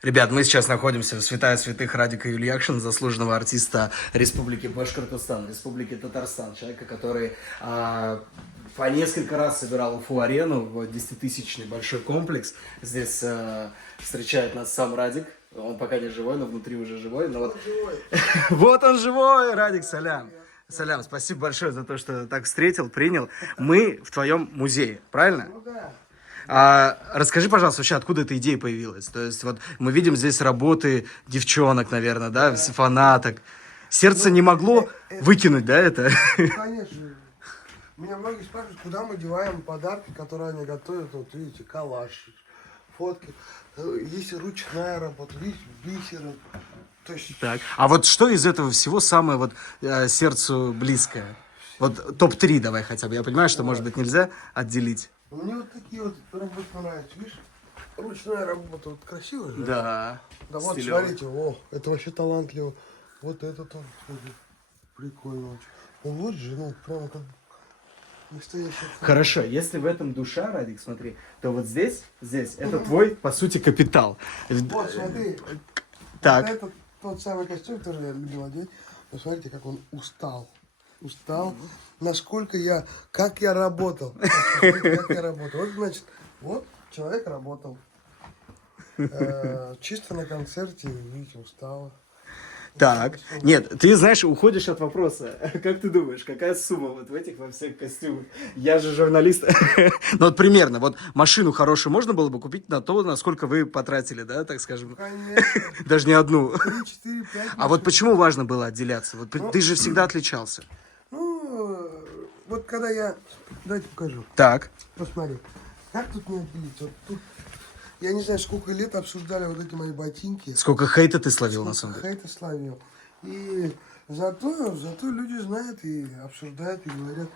Ребят, мы сейчас находимся в святая святых Радика Юльяшина, заслуженного артиста Республики Башкортостан, Республики Татарстан, человека, который по несколько раз собирал Уфу-арену, в 10-тысячный большой комплекс. Здесь встречает нас сам Радик. Он пока не живой, но внутри уже живой. Но вот... Вот он живой, Радик, салям. Салям, спасибо большое за то, что так встретил, принял. Мы в твоем музее, правильно? Ну да. Расскажи, пожалуйста, вообще, откуда эта идея появилась? То есть, вот мы видим здесь работы девчонок, наверное, да, фанаток. Сердце не могло выкинуть, да, это? Конечно. Меня многие спрашивают, куда мы деваем подарки, которые они готовят. Вот видите, коллаж, фотки. Есть ручная работа, видите, бисеры. То есть... Так, а вот что из этого всего самое вот сердцу близкое? Вот топ-3 давай хотя бы. Я понимаю, что, может быть, нельзя отделить. Мне вот такие вот работы нравятся, видишь? Ручная работа, вот красивая же. Да. Да вот, Стилёво. смотрите, о, это вообще талантливо. Вот этот он, смотри, прикольно очень. Ну вот же, ну, прям как настоящий. Хорошо, если в этом душа, Радик, смотри, то вот здесь, это твой, по сути, капитал. Вот, смотри, Так. вот этот тот самый костюм, тоже я любил одеть. Но смотрите, как он устал. Устал. Насколько я, как я работал. Смотрите, как я работал. Вот, значит, вот человек работал. Чисто на концерте, видите, устал. Так, нет, ты знаешь, уходишь от вопроса. Как ты думаешь, какая сумма вот в этих во всех костюмах? Я же журналист. Ну вот примерно, вот машину хорошую можно было бы купить на то, насколько вы потратили, да, так скажем? Конечно. Даже не одну. 3, 4, 5. А вот почему важно было отделяться? Вот ты же всегда отличался. Ну, вот когда я... Давайте покажу. Так. Посмотри. Как тут не отделиться? Вот тут, я не знаю, сколько лет обсуждали вот эти мои ботинки. Сколько хейта ты словил, на самом деле. Хейта словил. И зато люди знают и обсуждают, и говорят.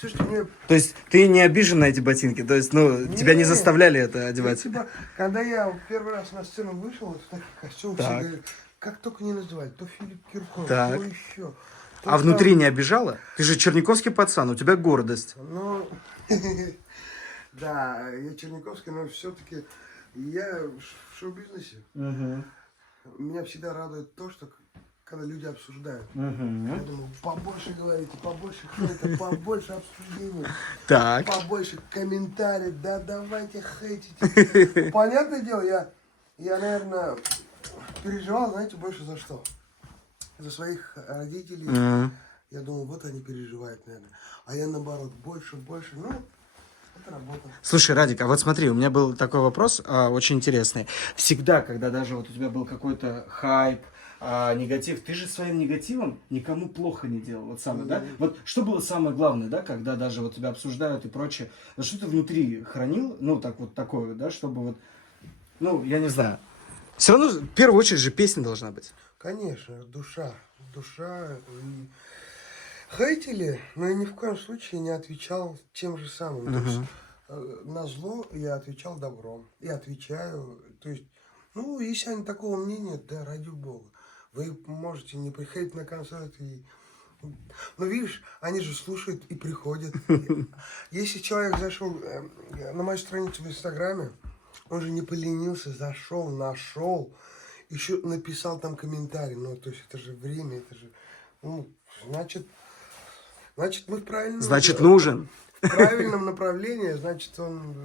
Слушайте, мне... То есть ты не обижен на эти ботинки? То есть, ну, тебя не заставляли это одевать? Типа, когда я первый раз на сцену вышел, вот в таких костюмах, все Так. говорят, как только не называть, то Филипп Киркоров, Так. то еще. То А там. внутри не обижала? Ты же черниковский пацан, у тебя гордость. Ну, да, я Черниковский, но все-таки я в шоу-бизнесе. Меня всегда радует то, что когда люди обсуждают. Я думаю, побольше говорите, побольше хейта, побольше обсуждений, Так. побольше комментариев, да давайте хейтите. Понятное дело, я, наверное, переживал, знаете, больше за что? За своих родителей. Я думал, вот они переживают, наверное. А я наоборот, больше. Ну, это работа. Слушай, Радик, а вот смотри, у меня был такой вопрос очень интересный. Всегда, когда даже вот у тебя был какой-то хайп, негатив, ты же своим негативом никому плохо не делал, вот самое, да? Вот что было самое главное, да, когда даже вот тебя обсуждают и прочее, вот что ты внутри хранил, ну, так вот такое, да, чтобы вот, ну, я не знаю. Все равно, в первую очередь же песня должна быть. Конечно, душа. И хейтили, но я ни в коем случае не отвечал тем же самым. То есть, на зло я отвечал добром. И отвечаю. То есть, ну, если они такого мнения, да, ради бога. Вы можете не приходить на концерт и... Ну, видишь, они же слушают и приходят. Если человек зашел на мою страницу в Инстаграме, он же не поленился, зашел, нашел, еще написал там комментарий. Ну, то есть это же время, это же... Ну, значит мы в правильном... Значит, нужен. В правильном направлении, значит, он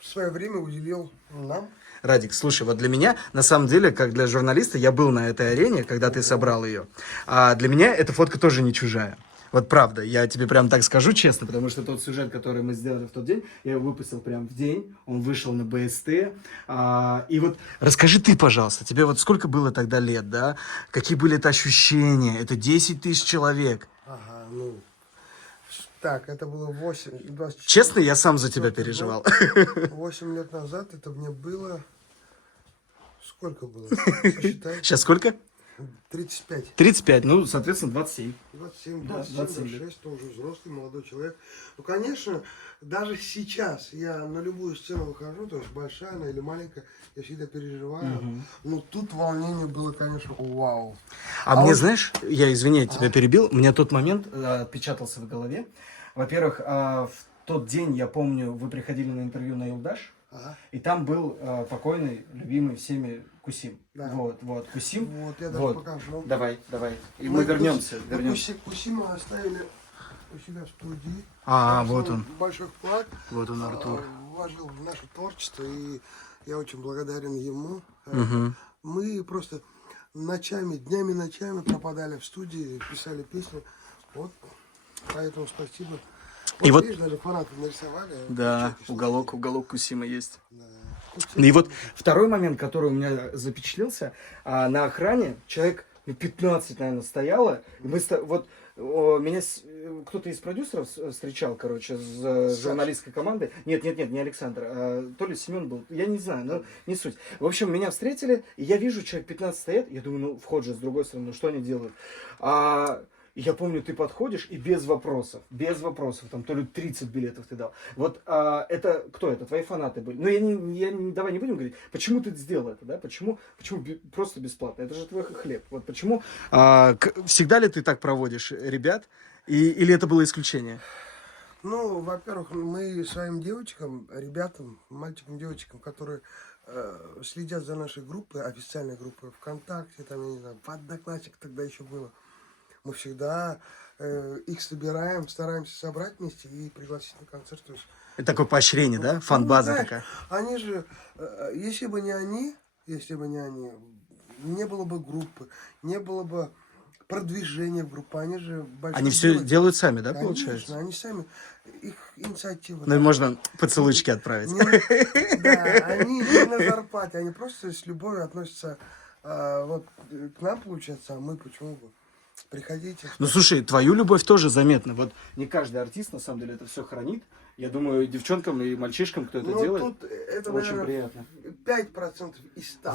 свое время уделил нам. Радик, слушай, вот для меня, на самом деле, как для журналиста, я был на этой арене, когда ты собрал ее. А для меня эта фотка тоже не чужая. Вот правда, я тебе прям так скажу честно, потому что тот сюжет, который мы сделали в тот день, я его выпустил прям в день, он вышел на БСТ. И вот расскажи ты, пожалуйста, тебе вот сколько было тогда лет, да? Какие были это ощущения? Это 10 тысяч человек. Ага, ну... Так, это было 24... Честно, я сам за тебя переживал. 8 лет назад это мне было... Сколько было? Посчитай. Сейчас сколько? 35. 35, ну, соответственно, 27. 27, Да, 27, 27 лет. 26, тоже взрослый, молодой человек. Ну, конечно, даже сейчас я на любую сцену выхожу, то есть большая она или маленькая, я всегда переживаю. Но тут волнение было, конечно, вау. А мне, вот- знаешь, я, извини, тебя перебил, мне тот момент отпечатался в голове. Во-первых, в тот день, я помню, вы приходили на интервью на Юлдаш, Ага. И там был покойный, любимый всеми Кусим. Да. Вот, Кусим. Вот, я даже покажу. Давай. И мы вернемся. Кусима оставили у себя в студии. Вот он. Большой вклад. Вот он, Артур. Вложил в наше творчество, и я очень благодарен ему. Мгм. Мы просто ночами, днями, ночами пропадали в студии, писали песни. Вот, поэтому спасибо. И вот- видишь, даже фанаты нарисовали. Да, Чё-то, уголок Кусима есть. Да. И вот второй момент, который у меня запечатлелся, на охране человек 15, наверное, стояло. И мы меня кто-то из продюсеров встречал, короче, с журналистской командой. Нет, не Александр, то ли Семен был, я не знаю, но не суть. В общем, меня встретили, и я вижу, человек 15 стоят, я думаю, ну, вход же с другой стороны, ну, что они делают? И я помню, ты подходишь и без вопросов, там то ли 30 билетов ты дал. Вот это кто это? Твои фанаты были? Ну, давай не будем говорить, почему ты сделал это, да? Почему просто бесплатно? Это же твой хлеб. Вот почему? Всегда ли ты так проводишь ребят? Или это было исключение? Ну, во-первых, мы своим девочкам, ребятам, мальчикам, девочкам, которые следят за нашей группой, официальной группой ВКонтакте, там, я не знаю, в Одноклассниках тогда еще было, мы всегда их собираем, стараемся собрать вместе и пригласить на концерт. То есть, Это такое поощрение, да? Фан-база знаешь, такая. Они же, если бы не они, не было бы группы, не было бы продвижения в группу, они же большое Они все дело. делают сами, да, Конечно, получается? они сами, их инициатива. Ну и можно поцелуйчики отправить. Да, они не на зарплате, они просто с любовью относятся вот к нам, получается, а мы почему бы? Приходите. Ну слушай, твою любовь тоже заметна. Вот не каждый артист на самом деле это все хранит. Я думаю, девчонкам и мальчишкам, кто это Ну, делает, тут это, очень наверное, приятно. 5% из 100.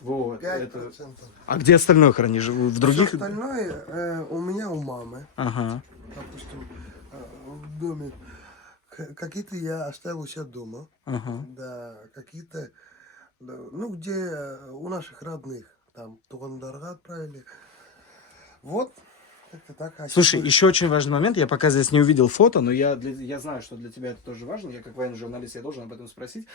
Вот. 5%. А где остальное хранишь? В других? Всё остальное у меня у мамы, Ага. допустим, в доме. Какие-то я оставил у себя дома. Ага. Да, какие-то, да, ну, где у наших родных. Там Тугандарға отправили. Вот, как-то так. Слушай, еще очень важный момент. Я пока здесь не увидел фото, но я знаю, что для тебя это тоже важно. Я как военный журналист, я должен об этом спросить.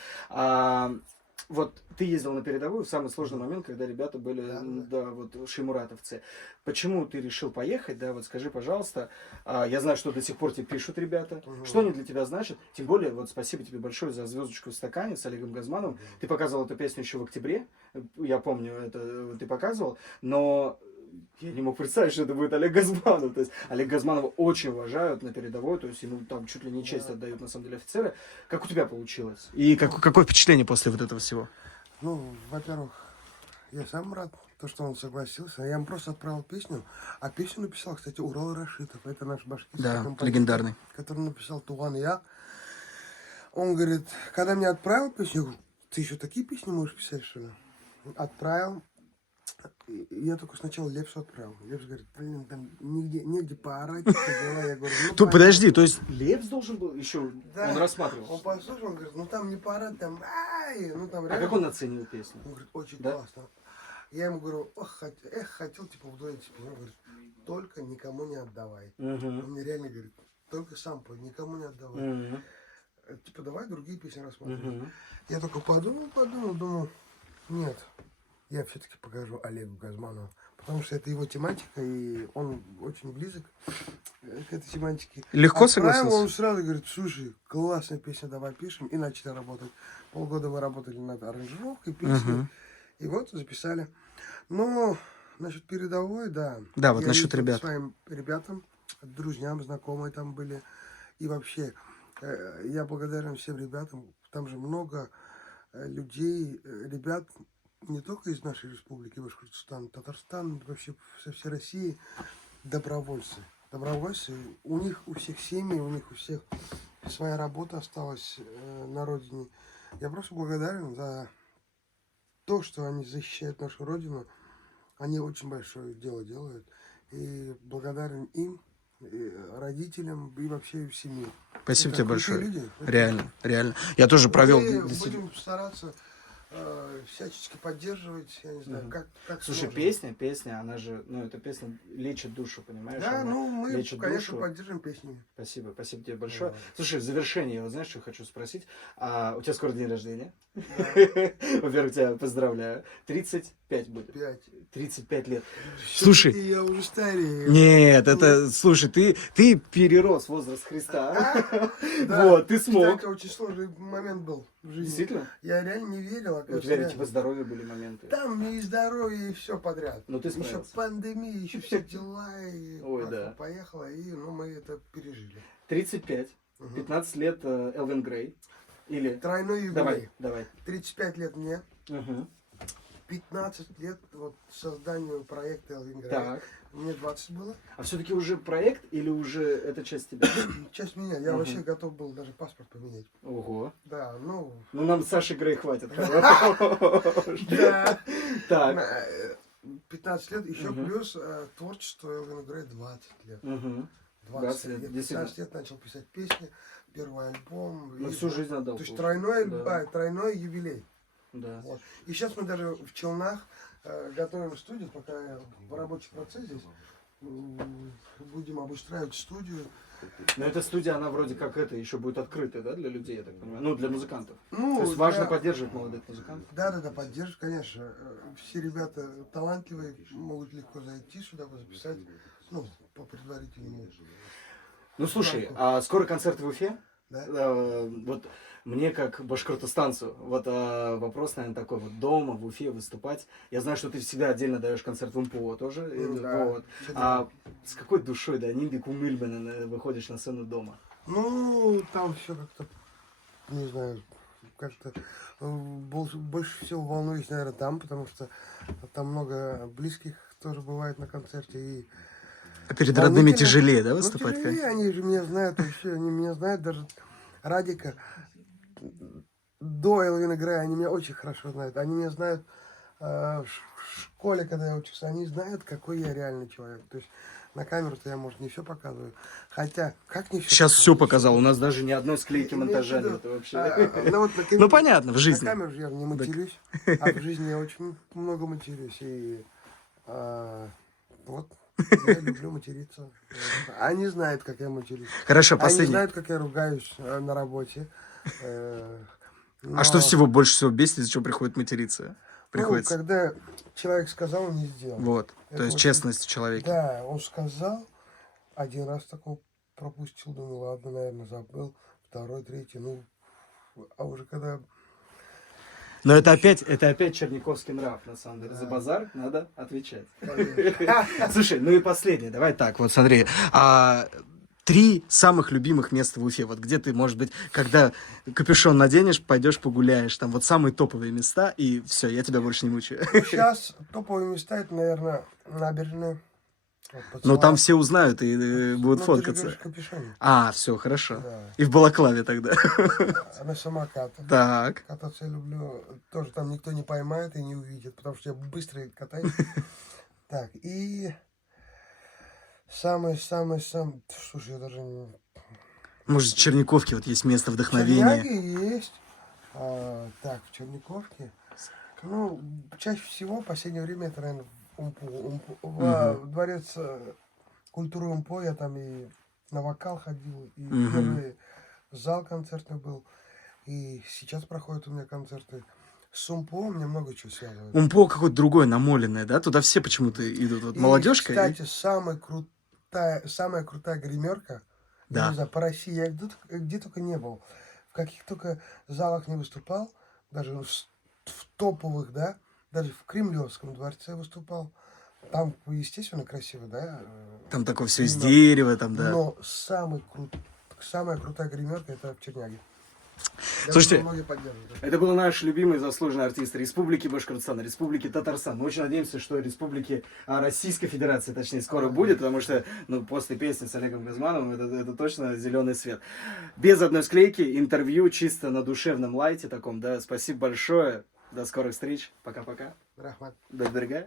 Вот ты ездил на передовую в самый сложный момент, когда ребята были, вот шеймуратовцы. Почему ты решил поехать, да, вот скажи, пожалуйста. Я знаю, что до сих пор тебе пишут ребята. Что они для тебя значат? Тем более, вот спасибо тебе большое за «Звездочку в стакане» с Олегом Газмановым. Ты показывал эту песню еще в октябре. Я помню, это ты показывал. Но я не мог представить, что это будет Олег Газманов. То есть Олег Газманова очень уважают на передовой, то есть ему там чуть ли не честь отдают на самом деле офицеры. Как у тебя получилось? И какое впечатление после вот этого всего? Ну, во-первых, я сам рад, то, что он согласился. Я ему просто отправил песню. А песню написал, кстати, Урал Рашитов. Это наш башкирский композитор, легендарный. который написал «Туган я». Он говорит, когда мне отправил песню, я говорю, ты еще такие песни можешь писать, что ли? Отправил. Я только сначала Лепсу отправил. Лепс говорит, блин, там негде поорать. Я говорю, ну, Подожди, то есть Лепс должен был еще, да. Он рассматривал. Он послушал, он говорит, ну там не поорать, там, ну там А реально. как он оценил песню? Он говорит, очень Да? классно. Я ему говорю, хотел типа вдвоить тебе. Он говорит, только никому не отдавай. Он мне реально говорит, только сам пой, никому не отдавай. Типа давай другие песни рассматривать. Я только думал, нет. Я все-таки покажу Олегу Газманову, потому что это его тематика, и он очень близок к этой тематике. Легко Отправил, согласился? Он сразу говорит, слушай, классная песня, давай пишем, и начали работать. Полгода мы работали над аранжировкой песни, и вот записали. Но насчет передовой, да. Да, вот я насчет ездил ребят. к своим ребятам, друзьям, знакомые там были, и вообще я благодарен всем ребятам, там же много людей, ребят, не только из нашей республики, Башкортостан, Татарстан, вообще со всей России, добровольцы. Добровольцы, у них у всех семьи, у них у всех своя работа осталась на родине. Я просто благодарен за то, что они защищают нашу родину. Они очень большое дело делают. И благодарен им, и родителям, и вообще семье. Спасибо Это тебе крутые большое. люди. Реально. Я тоже провел... Мы будем стараться всячески поддерживать, я не знаю, как Слушай, сможем. песня, она же, ну, эта песня лечит душу, понимаешь? Да, Она ну мы, лечит конечно, душу. поддерживаем песнями. Спасибо тебе большое. Вот. Слушай, в завершение, я вот знаешь, что хочу спросить? У тебя скоро день рождения. Да, Во-первых, тебя поздравляю. 35 будет. 5. 35 лет. Слушай, Слушай, я уже старею. нет, это, слушай, ты перерос возраст Христа. Да. Вот, ты смог. Кстати, очень сложный момент был в жизни. Действительно? Я реально не верил, У тебя ведь реально. типа здоровья были моменты. Там и здоровье, и все подряд. Но ты Еще справился. пандемия, еще все дела, и Ой, да. поехала, и ну, мы это пережили. 35, 15 лет Элвин Грей. Или... Тройной юбилей. Давай. 35 лет мне, Угу. 15 лет вот созданию проекта Элвин Грей. Так. Мне 20 было. А все-таки уже проект или уже это часть тебя? Часть меня. Я вообще готов был даже паспорт поменять. Ого. Да, ну... Ну нам Саши Грей хватит. Да. Так. 15 лет, еще плюс творчество Элвин Грей 20 лет. 20 лет. 15 лет начал писать песни, первый альбом. Ну и всю вот. жизнь отдал. То есть Да. тройной юбилей. Да. Вот. И сейчас мы даже в Челнах готовим студию, пока я в рабочий процесс здесь. Будем обустраивать студию. Но эта студия, она вроде как это еще будет открытая, да, для людей, я так понимаю. Ну, для музыкантов. Ну, То есть важно поддерживать молодых музыкантов. Да, поддерживать, конечно. Все ребята талантливые, могут легко зайти сюда, записать, ну, по предварительному. Ну, слушай, а скоро концерты в Уфе? Да? Вот мне как башкортостанцу, вот вопрос, наверное, такой, вот дома в Уфе выступать. Я знаю, что ты всегда отдельно даешь концерт в МПО тоже. Да. Вот. А с какой душой, да, нимбик умыльбена выходишь на сцену дома? Ну, там все как-то, не знаю, как-то больше всего волнуюсь, наверное, там, потому что там много близких тоже бывает на концерте. И А перед родными волнительно. тяжелее, да, Ну, выступать? тяжелее, они же меня знают вообще, они меня знают, даже Радика до Элвина Грея, они меня очень хорошо знают. Они меня знают в школе, когда я учился, они знают, какой я реальный человек. То есть на камеру-то я, может, не все показываю. Хотя, как не все? Сейчас все показал, у нас даже ни одной склейки Имею в монтажа виду, нет вообще. ну, вот Ну понятно, в на жизни. камеру же я не матерюсь, а в жизни я очень много матерюсь. И вот я люблю материться. Они знают, как я матерюсь. Хорошо, Они последний. знают, как я ругаюсь на работе. А что больше всего бесит, из-за чего приходит материться? Ну, Приходится. когда человек сказал, он не сделал. Вот. Это То есть очень- честность в человеке. Да, он сказал, один раз такого пропустил, думаю, ладно, наверное, забыл. Второй, третий, ну, а уже когда... Но это опять черниковский нрав, на самом деле. За базар надо отвечать. Слушай, ну и последнее, давай так, вот смотри. 3 самых любимых места в Уфе. Вот где ты, может быть, когда капюшон наденешь, пойдешь погуляешь. Там вот самые топовые места, и все, я тебя больше не мучаю. Сейчас топовые места, это, наверное, набережная. Вот, Но там все узнают и будут ну, фоткаться. Ты же говоришь, капюшон. Все, хорошо. Да. И в балаклаве тогда. На самокатах. Так. Кататься я люблю. Тоже там никто не поймает и не увидит, потому что я быстро катаюсь. Так, и самое... Слушай, я даже не... Может, в Черниковке вот есть место В вдохновения. Черняге есть. Так, в Черниковке. Ну, чаще всего в последнее время это, наверное, в дворец культуры УМПО. Я там и на вокал ходил, и первый зал концертный был. И сейчас проходят у меня концерты. С УМПО у меня много чего связывает. УМПО какое-то другое, намоленное, да? Туда все почему-то идут. Вот И, молодежка. кстати, самая крутая гримерка, Да. я не знаю, по России, я где только не был, в каких только залах не выступал, даже в топовых, да, даже в Кремлевском дворце выступал. Там, естественно, красиво, да. Там такое все из гримерка. дерева, там, да. Но самая крутая гримерка это в Черняге. Слушайте, многие поддерживают. это был наш любимый заслуженный артист Республики Башкортостан, Республики Татарстан. Мы очень надеемся, что Республики Российской Федерации, точнее, скоро будет, потому что, ну, после песни с Олегом Газмановым это точно зеленый свет. Без одной склейки, интервью чисто на душевном лайте таком, да. Спасибо большое. До скорых встреч. Пока-пока. Рахмат. До берега.